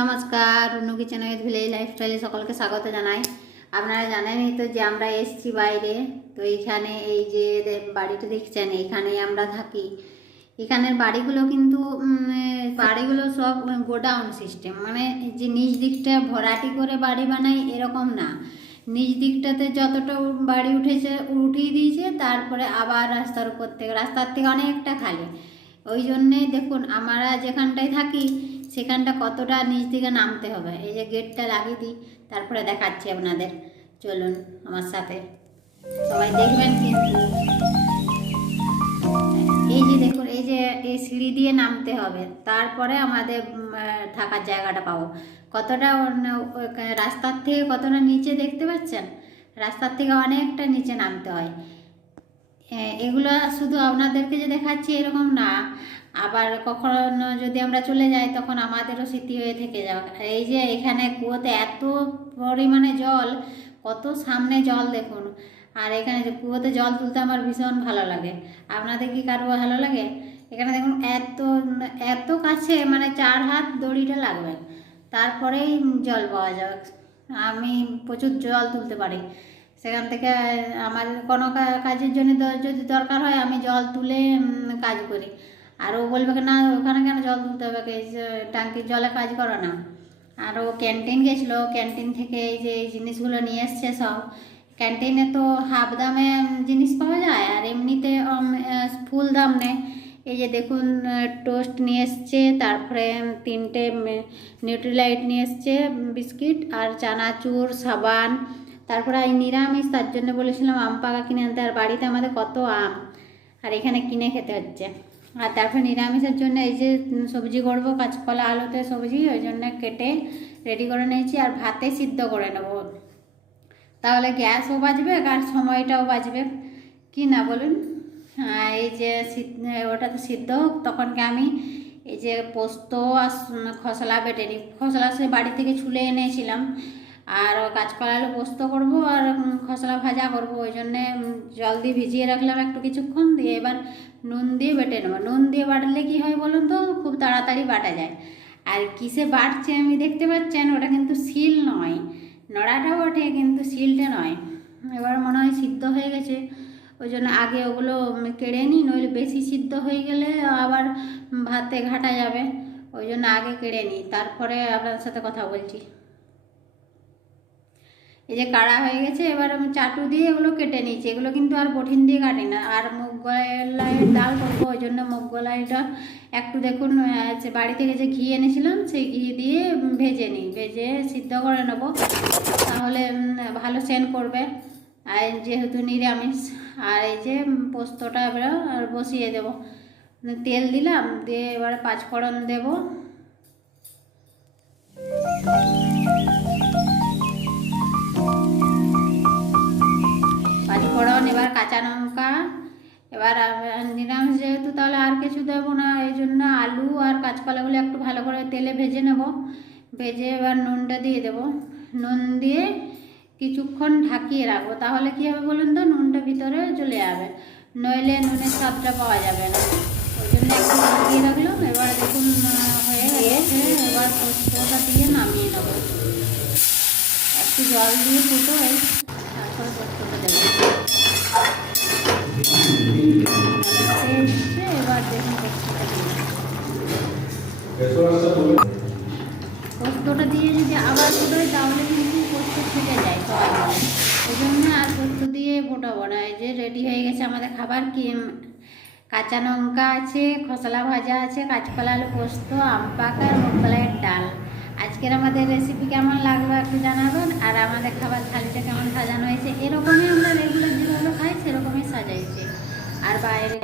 নমস্কার, Runu kitchen with village লাইফস্টাইলে সকলকে স্বাগত জানাই। আপনারা জানেনই তো যে আমরা এসছি বাইরে, তো এইখানে এই যে বাড়িটা দেখছেন এইখানেই আমরা থাকি। এখানের বাড়িগুলো কিন্তু বাড়িগুলো সব গোডাউন সিস্টেম। মানে যে নিজ দিকটা ভরাটি করে বাড়ি বানাই এরকম না। নিজ দিকটাতে যতটা বাড়ি উঠেছে, উঠিয়ে দিয়েছে, তারপরে আবার রাস্তার উপর থেকে, রাস্তার থেকে অনেকটা খালি। ওই জন্যেই দেখুন, আমরা যেখানটায় থাকি সেখানটা কতটা নিচ দিকে নামতে হবে? এই যে গেটটা লাগিয়ে দিই, তারপরে দেখাচ্ছি আপনাদের। চলুন আমার সাথে। সবাই দেখবেন কিন্তু এই যে দেখুন, এই যে এই সিঁড়ি দিয়ে নামতে হবে, তারপরে আমাদের থাকার জায়গাটা পাবো। কতটা রাস্তার থেকে কতটা নিচে দেখতে পাচ্ছেন? রাস্তার থেকে অনেকটা নিচে নামতে হয়। এগুলো শুধু আপনাদেরকে যে দেখাচ্ছি এরকম না। আবার কখনো যদি আমরা চলে যাই, তখন আমাদেরও স্মৃতি হয়ে থেকে যাবে। এই যে এখানে কুয়োতে এত পরিমাণে জল, কত সামনে জল দেখুন। আর এখানে যে কুয়োতে জল তুলতে আমার ভীষণ ভালো লাগে। আপনাদের কি কারও ভালো লাগে? এখানে দেখুন এত এত কাছে মানে চার হাত দড়িটা লাগবে। তারপরেই জল পাওয়া যাবে। আমি প্রচুর জল তুলতে পারি। সেখান থেকে, আমার কোনো কাজের জন্য যদি দরকার হয়, আমি জল তুলে কাজ করি। আর ও বলবে না, ওখানে কেন জল তুলতে হবে? এই ট্যাঙ্কির জলে কাজ করো না। আর ও ক্যান্টিন গেছিল, ক্যান্টিন থেকে এই যে, এই জিনিসগুলো নিয়ে এসছে সব। ক্যান্টিনে তো হাফ দামে জিনিস পাওয়া যায়, আর এমনিতে ফুল দাম নেয় এই যে দেখুন টোস্ট নিয়ে এসছে, তারপরে তিনটে নিউট্রিলাইট নিয়ে এসছে বিস্কিট, আর চানাচুর, সাবান তারপরে এই নিরামিষ তার জন্য বলেছিলাম আম পাকা কিনে আনতে আর বাড়িতে আমাদের কত আম আর এখানে কিনে খেতে হচ্ছে। আর তারপরে নিরামিষের জন্য এই যে সবজি করব কাঁচকলা আলুতে সবজি ওই জন্য কেটে রেডি করে নিয়েছি আর ভাতে সিদ্ধ করে নেব। তাহলে গ্যাসও বাঁচবে আর সময়টাও বাঁচবে কি না বলুন? হ্যাঁ, এই যে ওটা তো সিদ্ধ হোক তখনকে আমি এই যে পোস্ত আর খসলা বেটে নিই। খসলা সে বাড়ি থেকে ছুলে এনেছিলাম আর কাঁচকলা আলু পোস্ত করব আর খসলা ভাজা করব। ওই জন্যে জল দিয়ে ভিজিয়ে রাখলাম একটু কিছুক্ষণ, দিয়ে এবার নুন দিয়ে বেটে নেব। নুন দিয়ে বাটলে কি হয় বলুন তো? খুব তাড়াতাড়ি বাটা যায়। আর কিসে বাটছে আমি দেখতে পাচ্ছেন? ওটা কিন্তু শিল নয়। নড়াটা ওঠে কিন্তু শিলটা নয়। এবার মনে হয় সিদ্ধ হয়ে গেছে। ওই জন্য আগে ওগুলো কেড়ে নিই, নইলে বেশি সিদ্ধ হয়ে গেলে আবার ভাতে ঘাটা যাবে। ওই জন্য আগে কেড়ে নিই। তারপরে আপনাদের সাথে কথা বলছি। এই যে কাড়া হয়ে গেছে, এবার আমি চাটু দিয়ে এগুলো কেটে নিয়েছি। এগুলো কিন্তু আর কঠিন দিয়ে কাটি না। আর মুগ ডাল করব, ওই জন্য মুগ গলাইটা একটু দেখুন বাড়ি থেকে যে ঘি এনেছিলাম, সেই ঘি দিয়ে ভেজে নিই। ভেজে সিদ্ধ করে নেব, তাহলে ভালো সেন করবে। আর যেহেতু নিরামিষ, আর এই যে পোস্তটা এবার আর বসিয়ে দেবো। তেল দিলাম, দিয়ে এবার পাঁচফোড়ন দেবো। কাঁচকলাগুলো একটু ভালো করে তেলে ভেজে নেব। ভেজে এবার নুনটা দিয়ে দেবো। নুন দিয়ে কিছুক্ষণ ঢাকিয়ে রাখব। তাহলে কী হবে বলুন তো? নুনটা ভিতরে চলে যাবে। নইলে নুনের স্বাদটা পাওয়া যাবে না। ওই জন্য একটু ঢাকিয়ে রাখলাম। এবার দেখুন হয়ে গেছে। এবার দিয়ে নামিয়ে নেব। একটু জল দিয়ে ফুটোয় তারপরে পোস্তটা পোস্তটা দিয়ে যদি আবার ফোটোয় তাহলে কিন্তু পোস্ত থেকে যায় সবাই বলে। ওই জন্য আর পোস্ত দিয়ে ফোটাবো না এই যে রেডি হয়ে গেছে আমাদের খাবার, কি কাঁচা লঙ্কা আছে, খসলা ভাজা আছে, কাঁচকলা আলু পোস্ত, আম পাকা মুগকলাইয়ের ডাল। আজকের আমাদের রেসিপি কেমন লাগল একটু জানাবেন, আর আমাদের খাবার থালিটা কেমন সাজানো হয়েছে, এরকমই আমরা রেগুলার যেভাবে খাই, সেরকমই সাজাইছি। আর বাইরে